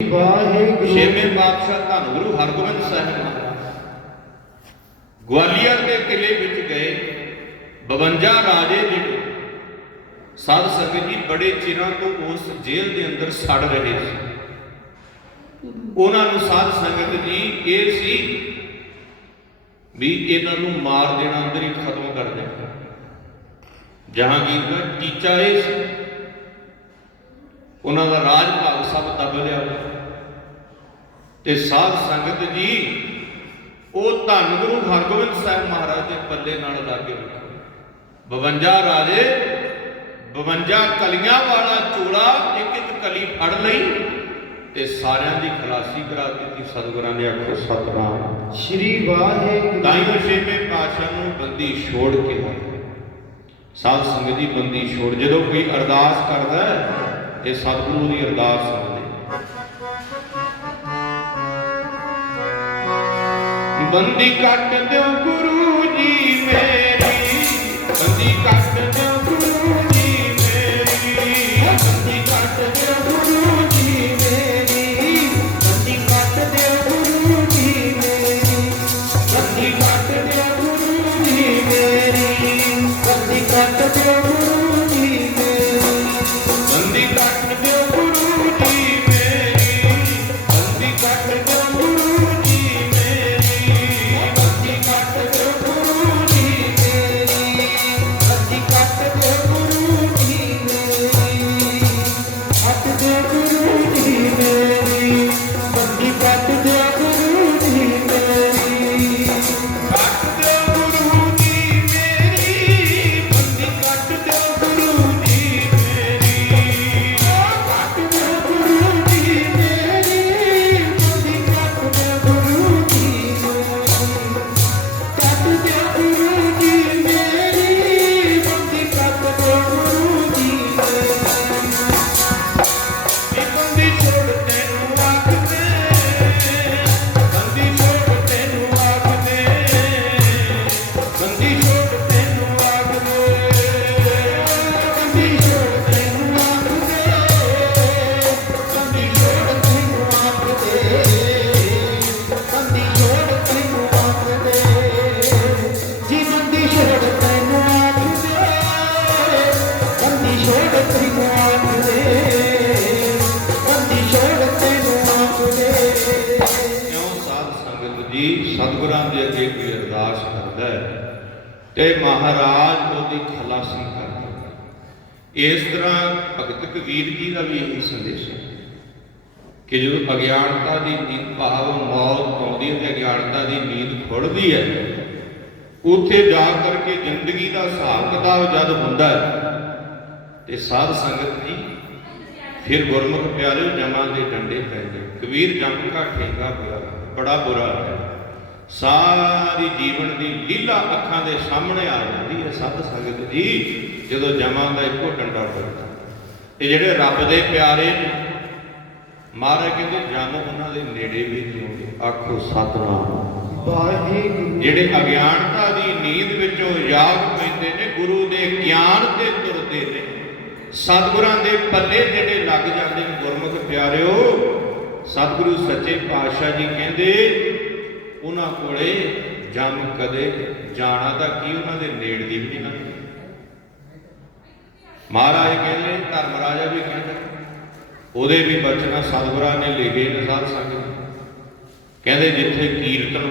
ਵਾਹਿਗੁਰੂ। ਛੇਵੇਂ ਪਾਤਸ਼ਾਹ ਧੰਨ ਗੁਰੂ ਹਰਗੋਬਿੰਦ ਸਾਹਿਬ ਮਹਾਰਾਜ। ਗਵਾਲੀਅਰ ਦੇ ਕਿਲੇ ਵਿੱਚ ਗਏ 52 ਰਾਜੇ ਜਿਹੜੇ, ਸਾਧ ਸੰਗਤ ਜੀ ਬੜੇ ਚਿਰਾਂ ਤੋਂ ਉਸ ਜੇਲ੍ਹ ਦੇ ਅੰਦਰ ਸੜ ਰਹੇ ਸੀ। ਉਹਨਾਂ ਨੂੰ ਸਾਧ ਸੰਗਤ ਜੀ ਇਹ ਸੀ ਵੀ ਇਹਨਾਂ ਨੂੰ ਮਾਰ ਦੇਣਾ ਅੰਦਰ ਹੀ ਖਤਮ ਕਰ ਦੇਣਾ। ਜਹਾਂਗੀਰ ਦਾ ਟੀਚਾ ਇਹ ਸੀ। ਉਹਨਾਂ ਦਾ ਰਾਜ ਭਾਗ ਸਭ ਦਬ ਲਿਆ। ਤੇ ਸਾਧ ਸੰਗਤ ਜੀ ਉਹ ਧੰਨ ਗੁਰੂ ਹਰਗੋਬਿੰਦ ਸਾਹਿਬ ਮਹਾਰਾਜ ਦੇ ਪੱਲੇ ਨਾਲ ਲਾਗੇ 52 ਰਾਜੇ 52 ਕਲੀਆਂ ਵਾਲਾ ਚੋਲਾ ਇੱਕ ਇੱਕ ਕਲੀ ਫੜ ਲਈ ਤੇ ਸਾਰਿਆਂ ਦੀ ਖਲਾਸੀ ਕਰਾ ਦਿੱਤੀ ਸਤਿਗੁਰਾਂ ਨੇ ਆਖੋ ਸਤਨਾਮ। ਸ਼੍ਰੀ ਵਾਹਿਗੁਰੂ ਤਾਂ ਹੀ ਉਹ ਛੇਵੇਂ ਪਾਤਸ਼ਾਹ ਨੂੰ ਬੰਦੀ ਛੋੜ ਕੇ ਹੋਏ ਸਾਧ ਸੰਗਤ ਦੀ ਬੰਦੀ ਛੋੜ ਜਦੋਂ ਕੋਈ ਅਰਦਾਸ ਕਰਦਾ ਹੈ, ਇਹ ਸਤਿਗੁਰੂ ਦੀ ਅਰਦਾਸ ਸੁਣਦੇ ਬੰਦੀ ਕੱਟ ਦਿਓ ਗੁਰੂ ਜੀ ਮੇਰੀ ਬੰਦੀ ਕੱਟ ਦਿਓ ਗੁਰੂ ਜੀ ਸਤਿਗੁਰਾਂ ਦੇ ਅੱਗੇ ਕੋਈ ਅਰਦਾਸ ਕਰਦਾ ਹੈ ਤੇ ਮਹਾਰਾਜ ਉਹਦੀ ਖਲਾਸੀ ਕਰਦਾ ਇਸ ਤਰ੍ਹਾਂ ਭਗਤ ਕਬੀਰ ਜੀ ਦਾ ਵੀ ਇਹੀ ਸੰਦੇਸ਼ ਹੈ ਕਿ ਜਦੋਂ ਅਗਿਆਨਤਾ ਦੀ ਨੀਂਦ ਭਾਵ ਮੌਤ ਆਉਂਦੀ ਹੈ ਅਗਿਆਨਤਾ ਦੀ ਨੀਂਦ ਖੁੱਲਦੀ ਹੈ, ਉੱਥੇ ਜਾ ਕਰਕੇ ਜ਼ਿੰਦਗੀ ਦਾ ਹਿਸਾਬ ਕਿਤਾਬ ਜਦ ਹੁੰਦਾ ਹੈ ਤੇ ਸਾਧ ਸੰਗਤ ਜੀ ਫਿਰ ਗੁਰਮੁਖ ਪਿਆਰੇ ਜਮਾਂ ਦੇ ਡੰਡੇ ਪੈਂਦੇ ਕਬੀਰ ਜੰਮ ਕਾ ਠੇਗਾ ਪਿਆ। ਬੜਾ ਬੁਰਾ ਹੈ। ਸਾਰੀ ਜੀਵਨ ਦੀ ਲੀਲਾ ਅੱਖਾਂ ਦੇ ਸਾਹਮਣੇ ਆ ਜਾਂਦੀ ਹੈ ਸਾਧ ਸੰਗਤ ਜੀ ਜਦੋਂ ਜਮਾਂ ਦਾ ਇੱਕੋ ਡੰਡਾ ਪੜਦਾ ਤੇ ਜਿਹੜੇ ਰੱਬ ਦੇ ਪਿਆਰੇ ਨੇ ਮਹਾਰਾਜ ਕਹਿੰਦੇ ਜਮ ਉਹਨਾਂ ਦੇ ਨੇੜੇ ਵੀ ਜਿਉਂਦੇ ਆਖੋ ਸਤਨਾਮ। ਵਾਹਿਗੁਰੂ। ਜਿਹੜੇ ਅਗਿਆਨਤਾ ਦੀ ਨੀਂਦ ਵਿੱਚੋਂ ਜਾਗ ਪੈਂਦੇ ਨੇ ਗੁਰੂ ਦੇ ਗਿਆਨ ਤੇ ਤੁਰਦੇ ਨੇ। ਸਤਿਗੁਰਾਂ ਦੇ ਪੱਲੇ ਜਿਹੜੇ ਲੱਗ ਜਾਂਦੇ ਨੇ ਗੁਰਮੁਖ ਪਿਆਰਿਓ ਸਤਿਗੁਰੂ ਸੱਚੇ ਪਾਤਸ਼ਾਹ ਜੀ ਕਹਿੰਦੇ, ਉਹਨਾਂ ਕੋਲੇ ਜੰਮ ਕਦੇ ਜਾਣਾ ਤਾਂ ਕੀ ਉਹਨਾਂ ਦੇ ਨੇੜ ਦੀ ਵੀ ਨਹੀਂ ਨਾ ਮਹਾਰਾਜ ਕਹਿੰਦੇ ਧਰਮ ਰਾਜਾ ਵੀ ਕਹਿੰਦਾ, ਉਹਦੇ ਵੀ ਬਚਨ ਸਤਿਗੁਰਾਂ ਨੇ ਲਿਖੇ ਨੇ ਸਾਧ ਸੰਗਤ। ਕਹਿੰਦੇ, ਜਿੱਥੇ ਕੀਰਤਨ